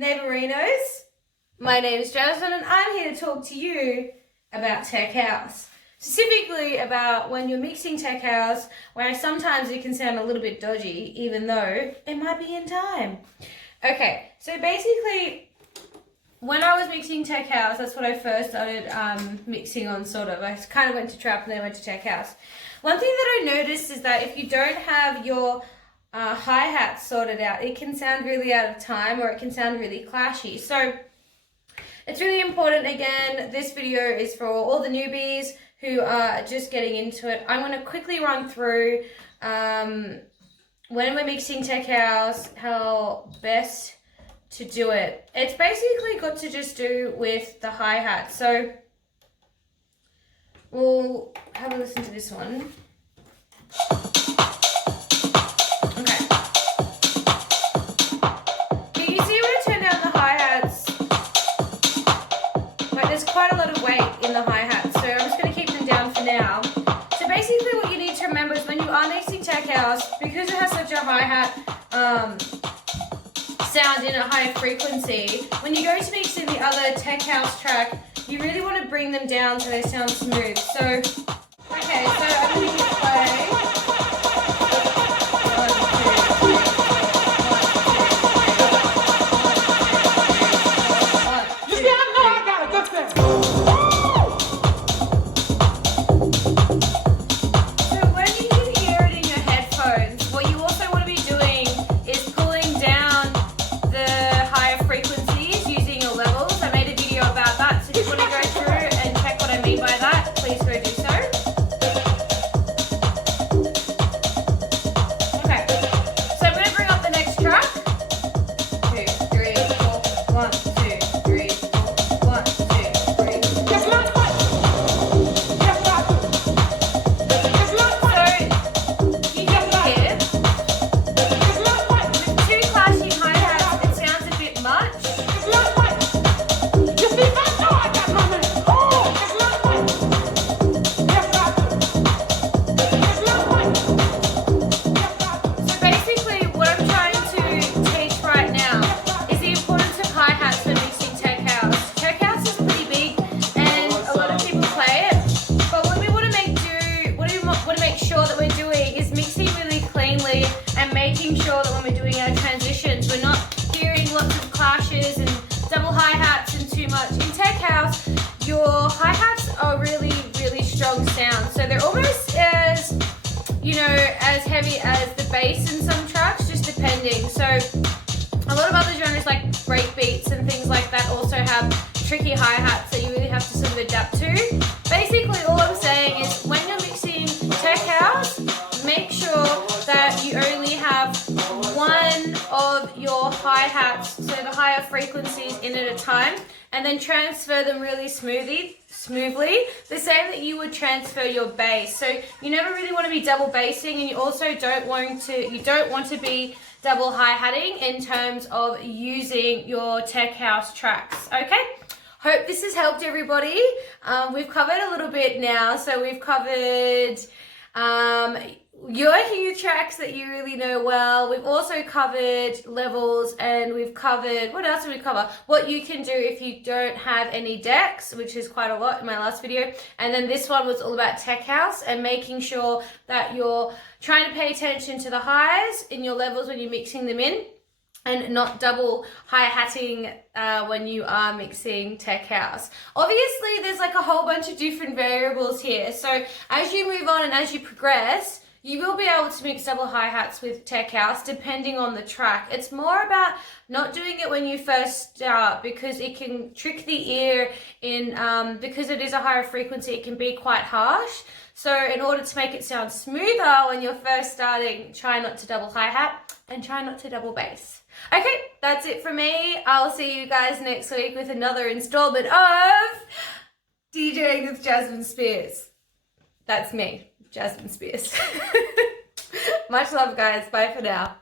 Neighborinos. My name is Jasmine and I'm here to talk to you about tech house. Specifically about when you're mixing tech house, where sometimes it can sound a little bit dodgy, even though it might be in time. Okay, so basically, when I was mixing tech house, that's what I first started mixing on, sort of. I kind of went to trap and then went to tech house. One thing that I noticed is that if you don't have your hi-hats sorted out, it can sound really out of time or it can sound really clashy. So it's really important. Again, this video is for all the newbies who are just getting into it. I'm going to quickly run through when we're mixing tech house, how best to do it. It's basically got to just do with the hi-hat. So we'll have a listen to this one. Okay. Can you see when I turn down the hi-hats? Like, there's quite a lot of weight in the hi-hats, so I'm just going to keep them down for now. So basically what you need to remember is when you are mixing tech house, because it has such a hi-hat sound in a high frequency, when you go to mix in the other tech house track, you really want to bring them down so they sound smooth. So, okay, so I'm going to hit play. And making sure that when we're doing our transitions, we're not hearing lots of clashes and double hi-hats and too much. In tech house, your hi-hats are really, really strong sounds. So they're almost as, as heavy as the bass in some tracks, just depending. So a lot of other genres like breakbeats and things like that also have tricky hi-hats that you really have to sort of adapt to. Basically, all I'm saying is when you're mixing tech house, make sure that you only have one of your hi-hats, so the higher frequencies, in at a time, and then transfer them really smoothly, the same that you would transfer your bass. So you never really want to be double bassing, and you also don't want to be double hi-hatting in terms of using your tech house tracks. Okay? Hope this has helped everybody. We've covered a little bit now, so we've covered your huge tracks that you really know well. We've also covered levels, and we've covered, what else did we cover? What you can do if you don't have any decks, which is quite a lot in my last video. And then this one was all about tech house and making sure that you're trying to pay attention to the highs in your levels when you're mixing them in, and not double hi-hatting when you are mixing tech house. Obviously, there's like a whole bunch of different variables here. So as you move on and as you progress, you will be able to mix double hi-hats with tech house depending on the track. It's more about not doing it when you first start, because it can trick the ear in, because it is a higher frequency, it can be quite harsh. So in order to make it sound smoother when you're first starting, try not to double hi-hat and try not to double bass. Okay, that's it from me. I'll see you guys next week with another installment of DJing with Jasmine Spears. That's me, Jasmine Spears. Much love, guys. Bye for now.